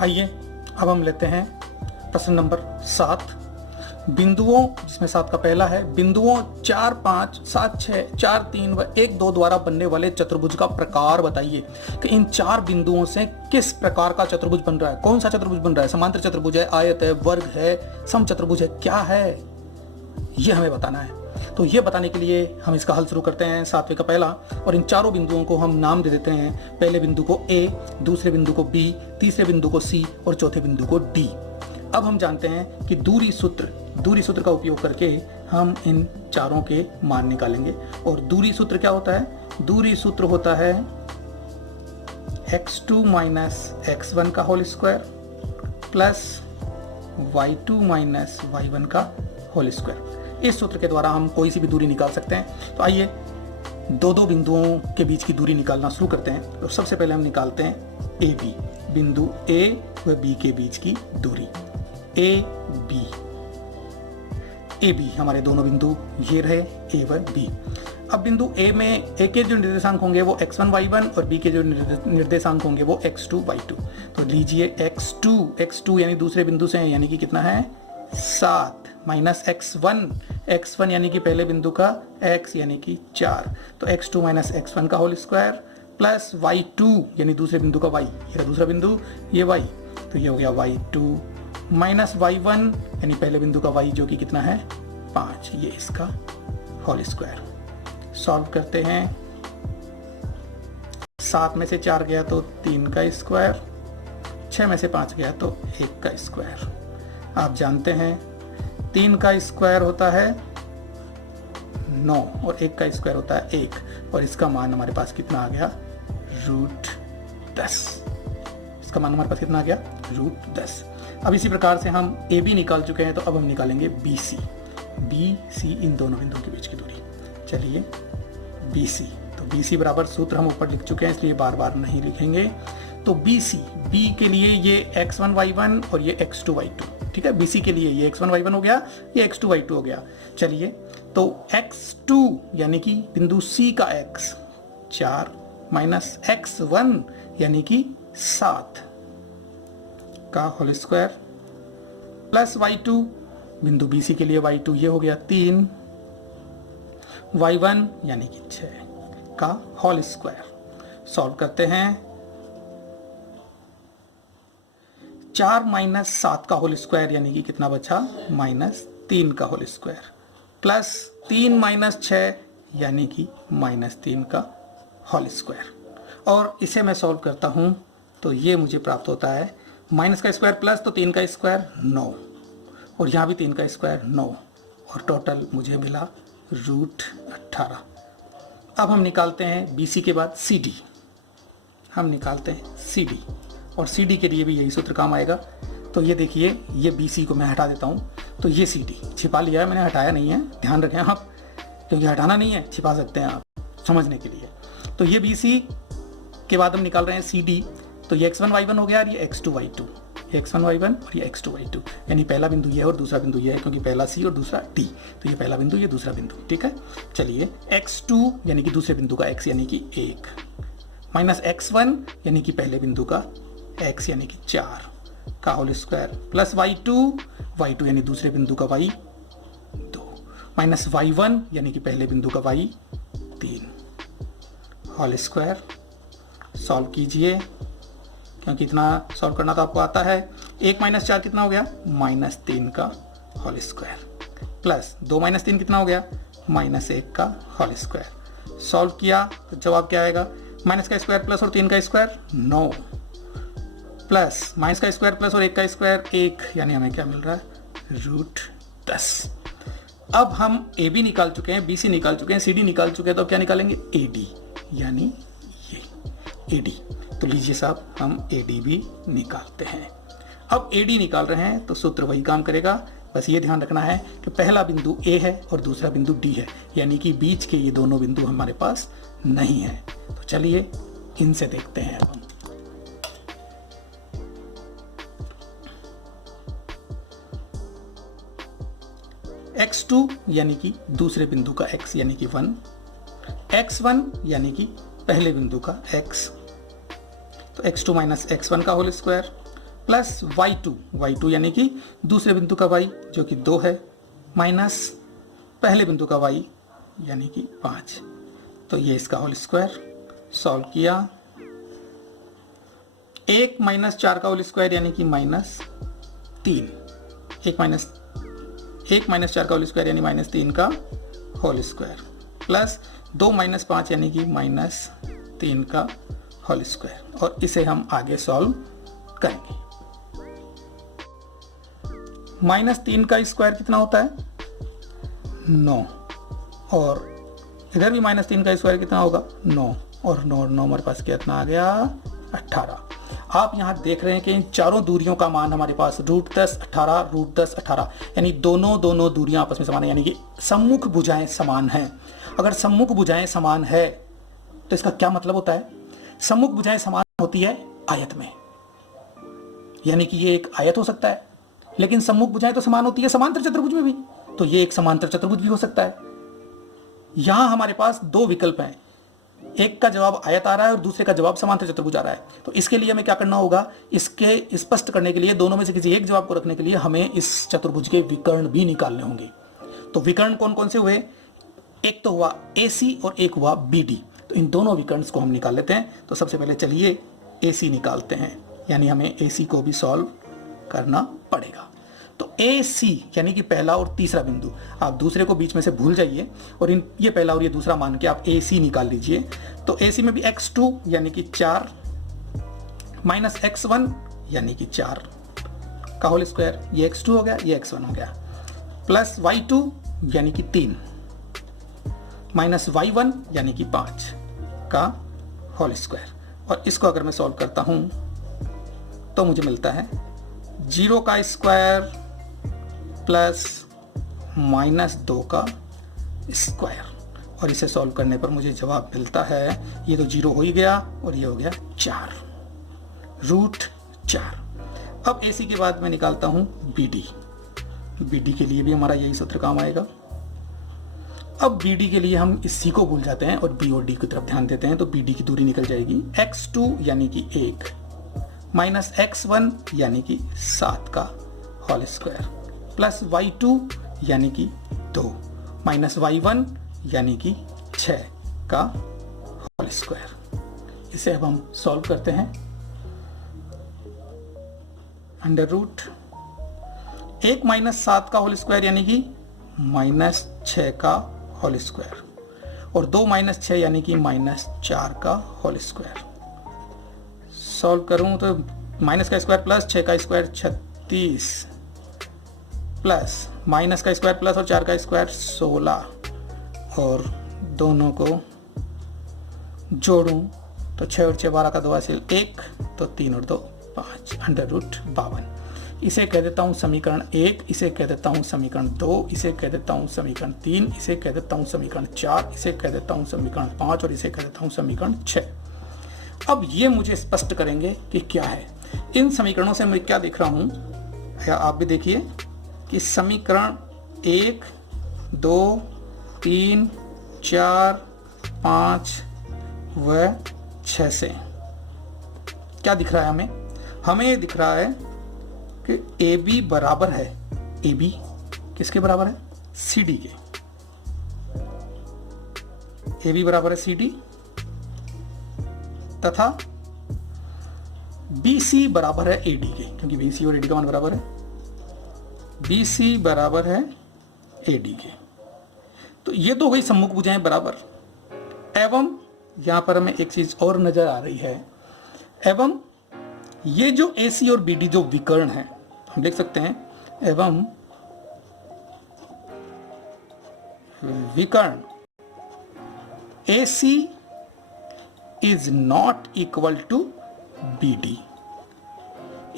आइए अब हम लेते हैं प्रश्न नंबर 7। बिंदुओं, जिसमें 7 का पहला है, बिंदुओं 4, 5, 7, 6, 4, 3 व 1, 2 द्वारा बनने वाले चतुर्भुज का प्रकार बताइए कि इन 4 बिंदुओं से किस प्रकार का चतुर्भुज बन रहा है। कौन सा चतुर्भुज बन रहा है? समांतर चतुर्भुज है, आयत है, वर्ग है, समचतुर्भुज है, क्या है, ये हमें बताना है। तो ये बताने के लिए हम इसका हल शुरू करते हैं। 7वें का पहला, और इन चारों बिंदुओं को हम नाम दे देते हैं। पहले बिंदु को A, दूसरे बिंदु को B, तीसरे बिंदु को C और चौथे बिंदु को D। अब हम जानते हैं कि दूरी सूत्र का उपयोग करके हम इन चारों के मान निकालेंगे। और दूरी सूत्र क्या होता है? दूरी सूत्र होता है x2 माइनस x1 का whole square plus y2 minus y1 का होल स्क्वायर। इस सूत्र के द्वारा हम कोई सी भी दूरी निकाल सकते हैं। तो आइए दो बिंदुओं के बीच की दूरी निकालना शुरू करते हैं। तो सबसे पहले हम निकालते हैं AB, बिंदु A व B के बीच की दूरी। AB हमारे दोनों बिंदु ये रहे, A व B। अब बिंदु A में A के जो निर्देशांक होंगे वो x1 y1 और B के जो निर्देशांक होंगे वो x2 y2। तो लीजिए x2 यानी दूसरे बिंदु से है, यानी कि कितना है 7 माइनस x1 यानी कि पहले बिंदु का x यानी कि 4। तो x2 माइनस x1 का होल स्क्वायर प्लस y2 यानी दूसरे बिंदु का y, ये दूसरा बिंदु ये y, तो ये हो गया y2 माइनस y1 यानी पहले बिंदु का y जो कि कितना है 5, ये इसका होल स्क्वायर। सॉल्व करते हैं। 7 में से 4 गया तो 3 का स्क्वायर, 6 में से 5 गया तो 1 का स्क्वायर। आप जानते हैं 3 का स्क्वायर होता है 9 और 1 का स्क्वायर होता है 1, और इसका मान हमारे पास कितना आ गया √10। इसका मान हमारे पास कितना आ गया √10। अब इसी प्रकार से हम AB निकाल चुके हैं, तो अब हम निकालेंगे BC इन दोनों बिंदुओं के बीच की दूरी। चलिए BC, तो BC बराबर सूत्र हम ऊपर लिख चुके हैं, इसलिए बार बार नहीं लिखेंगे। तो B के लिए ये x1 y1 और ये x2 y2, ठीक है। BC के लिए ये x1 y1 हो गया, ये x2 y2 हो गया। चलिए तो x2 यानी कि बिंदु C का x 4 माइनस x1 यानी कि 7 का होल स्क्वायर प्लस y2, बिंदु BC के लिए y2 ये हो गया 3, y1 यानी कि 6 का होल स्क्वायर। सॉल्व करते हैं। 4 माइनस 7 का होल स्क्वायर यानी कि कितना बचा -3 का होल स्क्वायर प्लस 3 माइनस 6 यानी कि -3 का होल स्क्वायर। और इसे मैं सॉल्व करता हूं तो ये मुझे प्राप्त होता है माइनस का स्क्वायर प्लस, तो 3 का स्क्वायर 9 और यहाँ भी 3 का स्क्वायर 9, और टोटल मुझे मिला √18। अब हम निकालते हैं BC के बाद CD। हम निकालते हैं CD, और CD के लिए भी यही सूत्र काम आएगा। तो ये देखिए, ये BC को मैं हटा देता हूँ, तो ये CD छिपा लिया है मैंने, हटाया नहीं है, ध्यान रखें आप, क्योंकि हटाना नहीं है, छिपा सकते हैं आप समझने के लिए। तो ये BC के बाद हम निकाल रहे हैं CD। तो ये x1 y1 हो गया और ये x2 y2, ये x1 y1 और ये x2 y2, यानी पहला बिंदु ये है और दूसरा बिंदु ये है, क्योंकि पहला C और दूसरा D। तो ये पहला बिंदु, ये दूसरा बिंदु, ठीक है। चलिए x2 यानी कि दूसरे बिंदु का x यानी कि 1 माइनस x1 यानी कि पहले बिंदु का x यानी कि 4 का होल स्क्वायर प्लस y2 यानी दूसरे बिंदु का y 2 माइनस y1 यानी कि पहले बिंदु का y 3 होल स्क्वायर। सॉल्व कीजिए, क्योंकि इतना सॉल्व करना तो आपको आता है। 1 माइनस 4 कितना हो गया -3 का होल स्क्वायर प्लस 2 माइनस 3 कितना हो गया -1 का होल स्क्वायर। सॉल्व किया तो जवाब क्या आएगा, माइनस का स्क्वायर प्लस और 3 का स्क्वायर 9 प्लस माइनस का स्क्वायर प्लस और 1 का स्क्वायर 1, यानी हमें क्या मिल रहा है √10। अब हम AB निकाल चुके हैं, BC निकाल चुके हैं, CD निकाल चुके हैं, तो क्या निकालेंगे AD, यानी ये AD। तो लीजिए साहब, हम AD भी निकालते हैं। अब AD निकाल रहे हैं तो सूत्र वही काम करेगा, बस ये ध्यान रखना है कि पहला बिंदु A है और दूसरा बिंदु D है, यानी कि बीच के ये दोनों बिंदु हमारे पास नहीं है। तो चलिए इनसे देखते हैं। अब हम x2 यानी कि दूसरे बिंदु का x यानी कि 1, x1 यानी कि पहले बिंदु का x, तो x2 माइनस x1 का होल स्क्वायर प्लस y2 यानी कि दूसरे बिंदु का y जो कि 2 है, माइनस पहले बिंदु का y यानी कि 5। तो ये इसका होल स्क्वायर सॉल्व किया। 1 माइनस 4 का होल स्क्वायर यानी कि -3। 1 माइनस 4 का होल स्क्वायर यानी -3 का होल स्क्वायर, प्लस 2 माइनस 5 यानी कि -3 का होल स्क्वायर, और इसे हम आगे सॉल्व करेंगे। -3 का स्क्वायर कितना होता है? 9, और इधर भी -3 का स्क्वायर कितना होगा? 9, और 9 हमारे पास कितना आ गया? 18। आप यहाँ देख रहे हैं कि इन चारों दूरियों का मान हमारे पास √10 18 √10 18, यानी दोनों दूरियां आपस में समान है, यानी कि सम्मुख भुजाएं समान हैं। अगर सम्मुख भुजाएं समान है तो इसका क्या मतलब होता है? सम्मुख भुजाएं समान होती है आयत में, यानी कि ये एक आयत हो सकता है, लेकिन सम्मुख भुजाएं तो समान होती है समांतर चतुर्भुज में भी, तो ये एक समांतर चतुर्भुज भी हो सकता है। यहां हमारे पास दो विकल्प हैं, एक का जवाब आयत आ रहा है और दूसरे का जवाब समांतर चतुर्भुज आ रहा है। तो इसके लिए हमें क्या करना होगा? इसके स्पष्ट करने के लिए, दोनों में से किसी एक जवाब को रखने के लिए हमें इस चतुर्भुज के विकर्ण भी निकालने होंगे। तो विकर्ण कौन कौन से हुए? एक तो हुआ AC और एक हुआ BD। तो इन दोनों विकर्ण को हम निकाल लेते हैं। तो सबसे पहले चलिए AC निकालते हैं, यानी हमें AC को भी सॉल्व करना पड़ेगा। तो AC यानी कि पहला और तीसरा बिंदु, आप दूसरे को बीच में से भूल जाइए और ये पहला और ये दूसरा मान के आप AC निकाल लीजिए। तो AC में भी x2 यानी कि 4 माइनस x1 यानी कि 4 का होल स्क्वायर, ये x2 हो गया, ये x1 हो गया, प्लस y2 यानी कि 3 माइनस y1 यानी कि 5 का होल स्क्वायर। और इसको अगर मैं सॉल्व करता हूं तो मुझे मिलता है 0 का स्क्वायर प्लस -2 का स्क्वायर, और इसे सॉल्व करने पर मुझे जवाब मिलता है, ये तो 0 हो ही गया और ये हो गया 4 √4। अब AC के बाद मैं निकालता हूं BD के लिए भी हमारा यही सूत्र काम आएगा। अब BD के लिए हम इस C को भूल जाते हैं और B और D की तरफ ध्यान देते हैं। तो BD की दूरी निकल जाएगी x2 यानी कि 1 माइनस x1 यानी कि 7 का होल स्क्वायर, प्लस y2 यानी कि 2 माइनस y1 यानी कि 6 का होल स्क्वायर। इसे अब हम सॉल्व करते हैं। अंडर रूट 1 माइनस 7 का होल स्क्वायर यानी कि -6 का होल स्क्वायर, और 2 माइनस 6 यानी कि -4 का होल स्क्वायर। सॉल्व करूं तो माइनस का स्क्वायर प्लस 6 का स्क्वायर 36, प्लस माइनस का स्क्वायर प्लस और 4 का स्क्वायर 16, और दोनों को जोड़ूं तो 6 और 6 12 का 2 हासिल 1, तो 3 और 2 5 अंडर रूट 52। इसे कह देता हूं समीकरण 1, इसे कह देता हूं समीकरण 2, इसे कह देता हूं समीकरण 3, इसे कह देता हूं समीकरण 4, इसे कह देता हूं समीकरण 5 और इसे कह देता हूं समीकरण 6। अब ये मुझे स्पष्ट करेंगे कि क्या है। इन समीकरणों से मैं क्या देख रहा हूं, या आप भी देखिए कि समीकरण 1 2 3 4 5 व 6 से क्या दिख रहा है? हमें दिख रहा है कि AB बराबर है, AB किसके बराबर है? CD के। AB बराबर है CD, तथा BC बराबर है AD के, क्योंकि BC और AD का मान बराबर है। BC बराबर है AD के। तो ये तो हुई सम्मुख भुजाएं बराबर, एवं यहां पर हमें एक चीज और नजर आ रही है, एवं ये जो AC और BD जो विकर्ण है, हम लिख सकते हैं एवं विकर्ण AC is not equal to BD।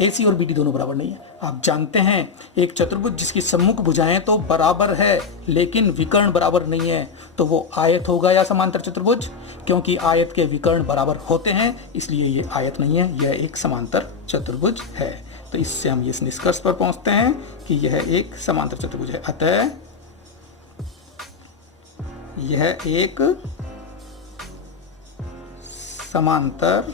AC और BD दोनों बराबर नहीं है। आप जानते हैं एक चतुर्भुज जिसकी सम्मुख भुजाएं तो बराबर है लेकिन विकर्ण बराबर नहीं है, तो वो आयत होगा या समांतर चतुर्भुज? क्योंकि आयत के विकर्ण बराबर होते हैं, इसलिए ये आयत नहीं है, यह एक समांतर चतुर्भुज है। तो इससे हम इस निष्कर्ष पर पहुंचते हैं कि यह एक समांतर चतुर्भुज है। अतः यह एक समांतर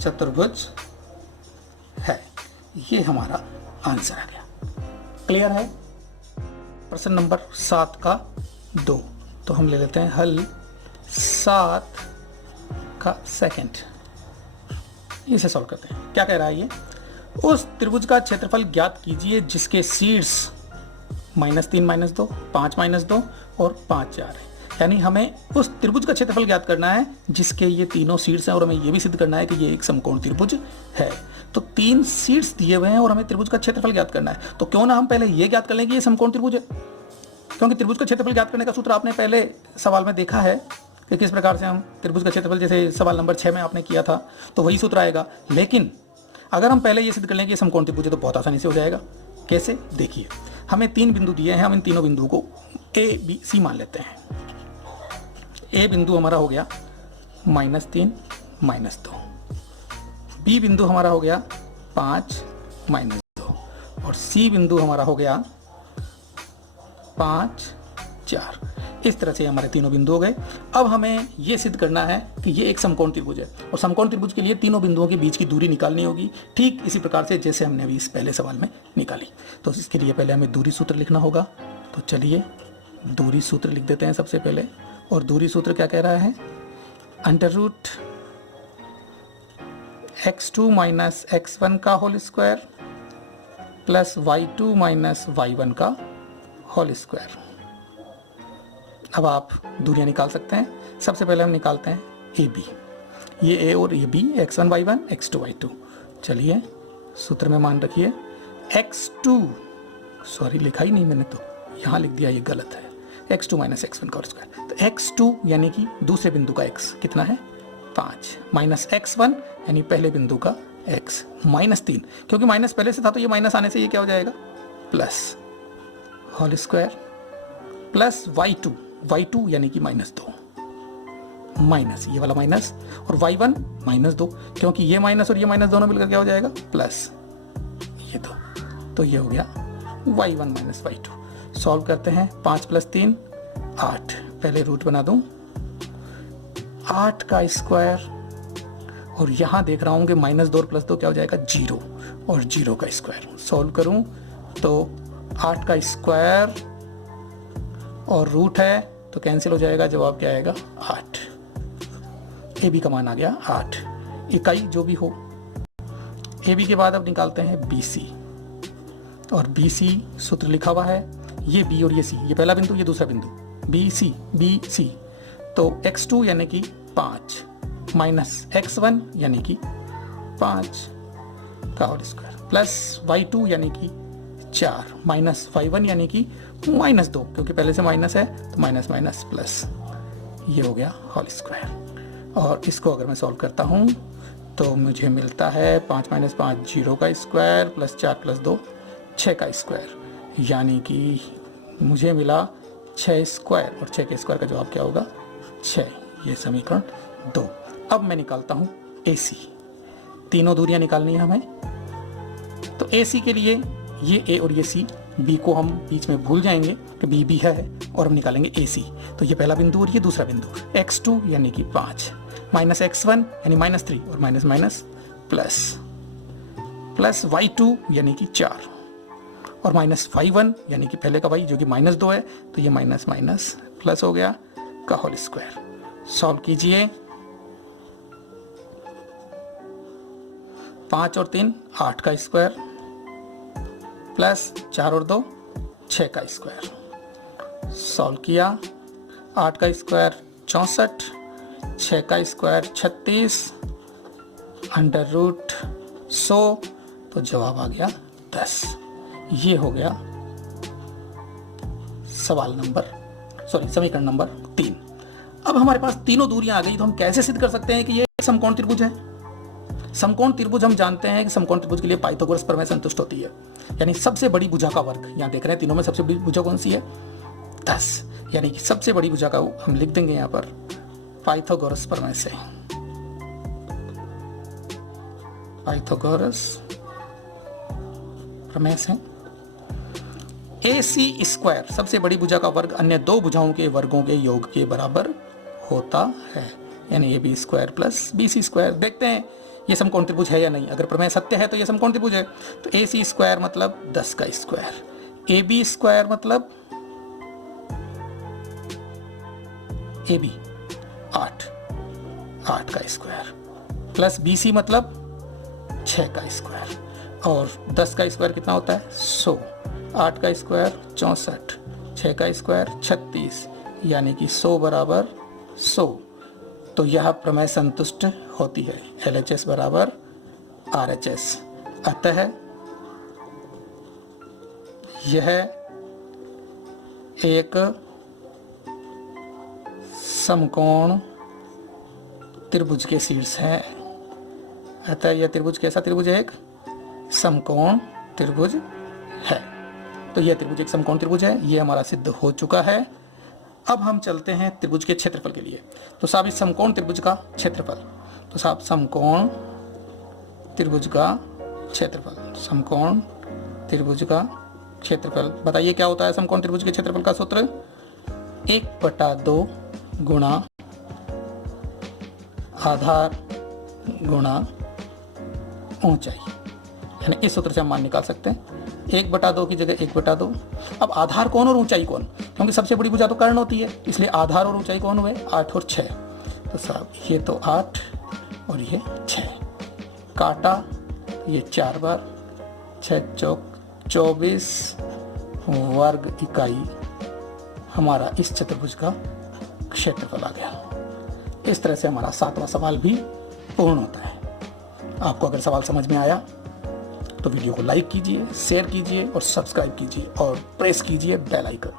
चतुर्भुज है। ये हमारा आंसर आ गया। क्लियर है? प्रश्न नंबर 7 का 2। तो हम ले लेते हैं हल 7 का सेकंड। इसे सॉल्व करते हैं। क्या कह रहा है ये? उस त्रिभुज का क्षेत्रफल ज्ञात कीजिए जिसके शीर्ष -3 -2, 5 -2 और 5 4 है। यानी हमें उस त्रिभुज का क्षेत्रफल ज्ञात करना है जिसके ये तीनों शीर्ष हैं और हमें ये भी सिद्ध करना है कि ये एक समकोण त्रिभुज है। तो 3 शीर्ष दिए हुए हैं और हमें त्रिभुज का क्षेत्रफल ज्ञात करना है। तो क्यों ना हम पहले ये ज्ञात कर लें कि ये समकोण त्रिभुज है, क्योंकि त्रिभुज का क्षेत्रफल ज्ञात करने का सूत्र आपने पहले सवाल में देखा है कि किस प्रकार से हम त्रिभुज का क्षेत्रफल, जैसे सवाल नंबर 6 में आपने किया था, तो वही सूत्र आएगा। लेकिन अगर हम पहले ये सिद्ध कर लें कि ये समकोण त्रिभुज है तो बहुत आसानी से हो जाएगा। कैसे? देखिए, हमें 3 बिंदु दिए हैं, हम इन तीनों बिंदुओं को A B C मान लेते हैं। A बिंदु हमारा हो गया -3 -2, B बिंदु हमारा हो गया 5 -2 और C बिंदु हमारा हो गया 5 4। इस तरह से हमारे तीनों बिंदु हो गए। अब हमें यह सिद्ध करना है कि ये एक समकोण त्रिभुज है और समकोण त्रिभुज के लिए तीनों बिंदुओं के बीच की दूरी निकालनी होगी, ठीक इसी प्रकार से जैसे हमने अभी इस पहले सवाल में निकाली। तो इसके लिए पहले हमें दूरी सूत्र लिखना होगा। तो चलिए दूरी सूत्र लिख देते हैं सबसे पहले। और दूरी सूत्र क्या कह रहा है? √x2 - x1 का whole square plus y2 - y1 का होल स्क्वायर। अब आप दूरियां निकाल सकते हैं। सबसे पहले हम निकालते हैं ए बी। ये ए और ये B, x1 y1 x2 y2। चलिए सूत्र में मान रखिए x2, सॉरी लिखा ही नहीं मैंने, तो यहाँ लिख दिया, ये गलत है। x2 - x1 का होल स्क्वायर। तो x2 यानी कि दूसरे बिंदु का x कितना है? 5 माइनस x1 यानी पहले बिंदु का x -3, क्योंकि माइनस पहले से था तो ये माइनस आने से ये क्या हो जाएगा? Plus whole square plus y2 यानी कि -2, माइनस ये वाला माइनस और y1 -2, क्योंकि ये माइनस और ये माइनस दोनों मिलकर क्या हो जाएगा? प्लस ये दो। तो ये हो गया y1 - y2। सॉल्व करते हैं। 5 + 3 8। पहले रूट बना दूं, 8 का स्क्वायर और यहाँ देख रहा हूँ कि -2 और +2 क्या हो जाएगा? 0 और 0 का स्क्वायर। सॉल्व करूँ तो 8 का स्क्वायर और रूट है तो कैंसिल हो जाएगा। जवाब क्या आएगा? 8। ए बी का मान आ गया 8, इकाई जो भी हो। ए बी के बाद अब निकालते हैं बी सी, और बी सी सूत्र लिखा हुआ है। ये बी और ये सी, ये पहला बिंदु ये दूसरा बिंदु, बी सी। तो x2 यानी कि 5 माइनस x1 यानी कि 5 का होल स्क्वायर प्लस y2 यानी कि 4 माइनस y1 यानी कि -2, क्योंकि पहले से माइनस है तो माइनस माइनस प्लस, ये हो गया होल स्क्वायर। और इसको अगर मैं सॉल्व करता हूँ तो मुझे मिलता है 5 - 5 0 का स्क्वायर प्लस 4 + 2 6 का स्क्वायर, यानी कि मुझे मिला 6 स्क्वायर, और 6 के स्क्वायर का जवाब क्या होगा? 6। ये समीकरण 2। अब मैं निकालता हूँ AC। तीनों दूरियां निकालनी है हमें। तो AC के लिए ये A और ये C, B को हम बीच में भूल जाएंगे कि B है, और हम निकालेंगे AC। तो ये पहला बिंदु और ये दूसरा बिंदु, x2 यानी कि 5 माइनस x1 यानी -3 और माइनस माइनस प्लस y2 यानी कि 4 और माइनस y1 यानी कि पहले का y जो कि -2 है, तो ये माइनस माइनस प्लस हो गया का होल स्क्वायर। सॉल्व कीजिए। 5 और 3 8 का स्क्वायर प्लस 4 और 2 6 का स्क्वायर। सॉल्व किया। 8 का स्क्वायर 64, 6 का स्क्वायर 36, √100, तो जवाब आ गया 10। ये हो गया समीकरण नंबर 3। अब हमारे पास तीनों दूरियां आ गई, तो हम कैसे सिद्ध कर सकते हैं कि ये समकोण त्रिभुज है? समकोण त्रिभुज हम जानते हैं कि समकोण त्रिभुज के लिए पाइथागोरस प्रमेय संतुष्ट होती है, यानी सबसे बड़ी भुजा का वर्ग। यहाँ देख रहे हैं तीनों में सबसे बड़ी भुजा कौन सी है? 10, यानी कि सबसे बड़ी भुजा का हम लिख देंगे यहाँ पर पाइथागोरस प्रमेय से। पाइथागोरस प्रमेय से AC स्क्वायर सबसे बड़ी भुजा का वर्ग अन्य दो भुजाओं के वर्गों के योग के बराबर होता है, यानी AB² + BC²। देखते हैं ये समकोण त्रिभुज है या नहीं। अगर प्रमेय सत्य है तो ये समकोण त्रिभुज है। तो AC स्क्वायर मतलब 10 का स्क्वायर, AB स्क्वायर मतलब AB 8 का स्क्वायर, प्लस BC मतलब 6 का स्क्वायर, और 10 का स्क्वायर कितना होता है 100, 8 का स्क्वायर 64, 6 का स्क्वायर 36, यानी कि 100 बराबर 100। तो यह प्रमेय संतुष्ट होती है, LHS बराबर RHS। अतः यह एक समकोण त्रिभुज के शीर्ष है। अतः यह त्रिभुज कैसा त्रिभुज है, एक समकोण त्रिभुज है। तो यह त्रिभुज एक समकोण त्रिभुज है, यह हमारा सिद्ध हो चुका है। अब हम चलते हैं त्रिभुज के क्षेत्रफल के लिए। तो साहब इस समकोण त्रिभुज का क्षेत्रफल, तो साहब समकोण त्रिभुज का क्षेत्रफल, समकोण त्रिभुज का क्षेत्रफल बताइए क्या होता है। समकोण त्रिभुज के क्षेत्रफल का सूत्र 1/2 गुणा आधार गुणा ऊंचाई, यानी इस सूत्र से हम मान निकाल सकते हैं 1/2 की जगह 1/2। अब आधार कौन और ऊंचाई कौन, क्योंकि सबसे बड़ी भुजा तो कर्ण होती है, इसलिए आधार और ऊंचाई कौन हुए 8 और 6। तो साहब ये तो 8 और ये 6, काटा ये 4 बार, 6 चौक 24 वर्ग इकाई हमारा इस चतुर्भुज का क्षेत्रफल आ गया। इस तरह से हमारा 7वां सवाल भी पूर्ण होता है। आपको अगर सवाल समझ में आया तो वीडियो को लाइक कीजिए, शेयर कीजिए और सब्सक्राइब कीजिए और प्रेस कीजिए बेल आइकन।